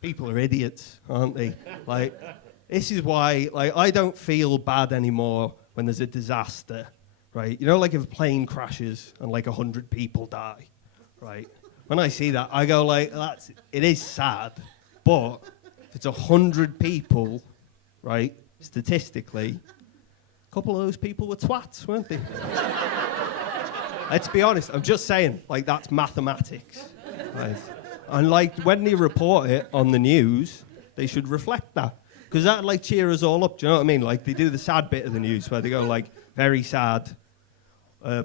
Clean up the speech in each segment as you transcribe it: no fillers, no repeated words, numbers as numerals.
people are idiots, aren't they? Like, this is why, like, I don't feel bad anymore when there's a disaster, right? You know, like if a plane crashes and like 100 people die, right? When I see that, I go like, it is sad, but if it's 100 people, right, statistically, a couple of those people were twats, weren't they? Let's be honest, I'm just saying, like, that's mathematics, right? And like, when they report it on the news, they should reflect that. Because that'd like cheer us all up, do you know what I mean? Like, they do the sad bit of the news where they go like, very sad,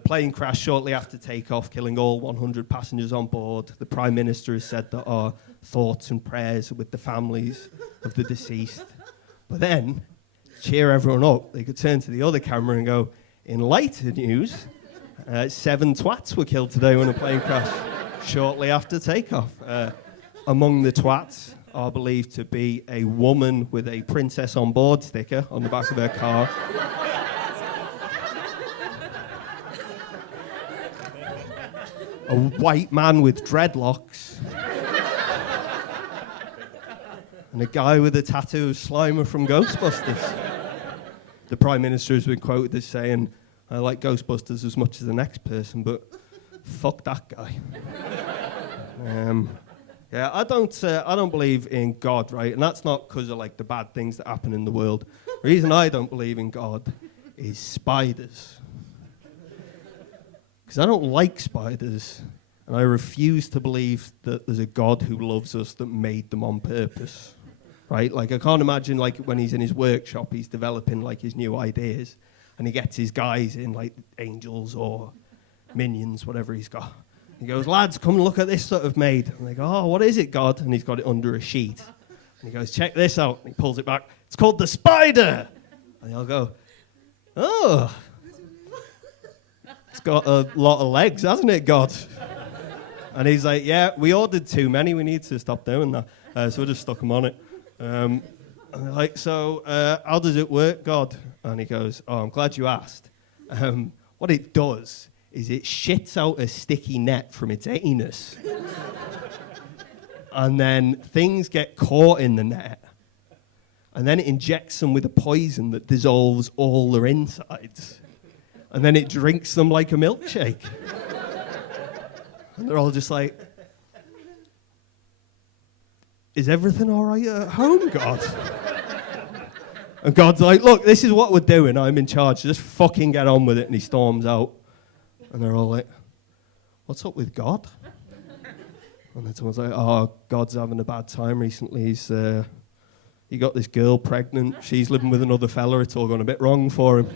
plane crash shortly after takeoff, killing all 100 passengers on board. The Prime Minister has said that our thoughts and prayers are with the families of the deceased. But then, cheer everyone up, they could turn to the other camera and go, in lighter news, 7 twats were killed today when a plane crashed shortly after takeoff. Among the twats are believed to be a woman with a princess on board sticker on the back of her car. A white man with dreadlocks. And a guy with a tattoo of Slimer from Ghostbusters. The Prime Minister has been quoted as saying, I like Ghostbusters as much as the next person, but fuck that guy. Yeah, I don't believe in God, right? And that's not because of like the bad things that happen in the world. The reason I don't believe in God is spiders. Because I don't like spiders, and I refuse to believe that there's a God who loves us that made them on purpose, right? Like, I can't imagine, like, when he's in his workshop, he's developing, like, his new ideas, and he gets his guys in, like, angels or minions, whatever he's got. He goes, lads, come and look at this that I've made. And they go, oh, what is it, God? And he's got it under a sheet. And he goes, check this out. And he pulls it back. It's called the spider. And they'll go, oh, it's got a lot of legs, hasn't it, God? And he's like, yeah, we ordered too many. We need to stop doing that. So we just stuck them on it. And they're like, so how does it work, God? And he goes, oh, I'm glad you asked. What it does is it shits out a sticky net from its anus. And then things get caught in the net. And then it injects them with a poison that dissolves all their insides. And then it drinks them like a milkshake. And they're all just like, is everything all right at home, God? And God's like, look, this is what we're doing. I'm in charge. Just fucking get on with it. And he storms out. And they're all like, what's up with God? And then someone's like, oh, God's having a bad time recently. He got this girl pregnant. She's living with another fella. It's all gone a bit wrong for him.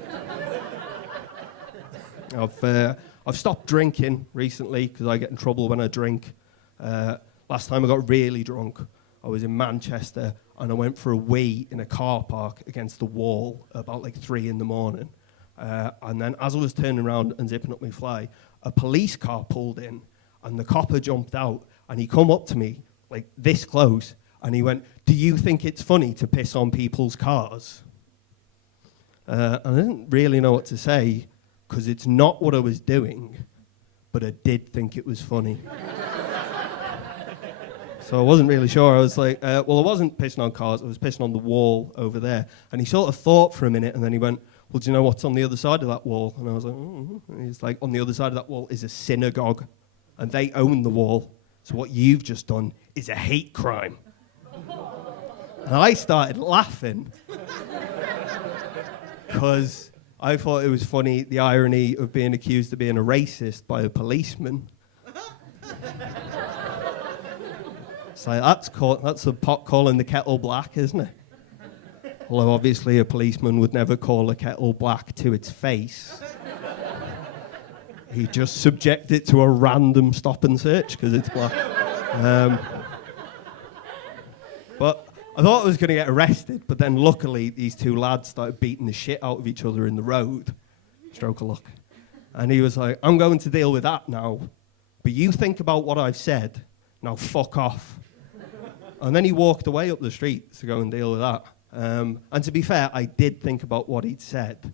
I've stopped drinking recently because I get in trouble when I drink. Last time I got really drunk, I was in Manchester and I went for a wee in a car park against the wall about like 3 a.m. And then as I was turning around and zipping up my fly, a police car pulled in and the copper jumped out and he come up to me like this close and he went, do you think it's funny to piss on people's cars? I didn't really know what to say because it's not what I was doing, but I did think it was funny. So I wasn't really sure. I was like, well, I wasn't pissing on cars. I was pissing on the wall over there. And he sort of thought for a minute, and then he went, well, do you know what's on the other side of that wall? And I was like, And he's like, on the other side of that wall is a synagogue, and they own the wall. So what you've just done is a hate crime. And I started laughing because I thought it was funny, the irony of being accused of being a racist by a policeman. It's like, that's the pot calling the kettle black, isn't it? Although obviously a policeman would never call a kettle black to its face. He'd just subject it to a random stop and search because it's black. But I thought I was going to get arrested, but then luckily these 2 lads started beating the shit out of each other in the road. Stroke of luck. And he was like, I'm going to deal with that now, but you think about what I've said, now fuck off. And then he walked away up the street to go and deal with that. And to be fair, I did think about what he'd said,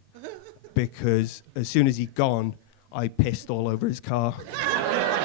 because as soon as he'd gone, I pissed all over his car.